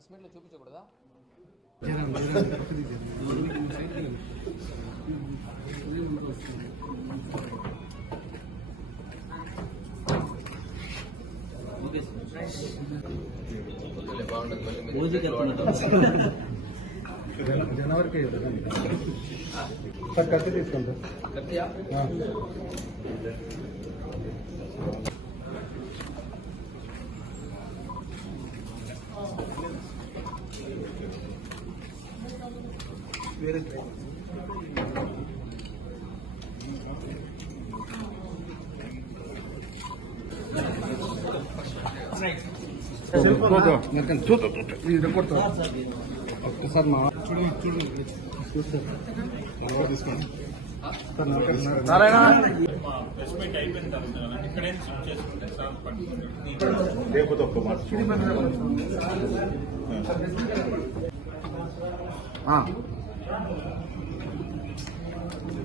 Press మీట్లో చూపించకూడదా? జనవరికి sir కత్తి తీసుకుంటా కత్తియా? వేరే ఒక్కసారి మా చూడండి తీసుకోండి లేకపోతే ఒక్క మాట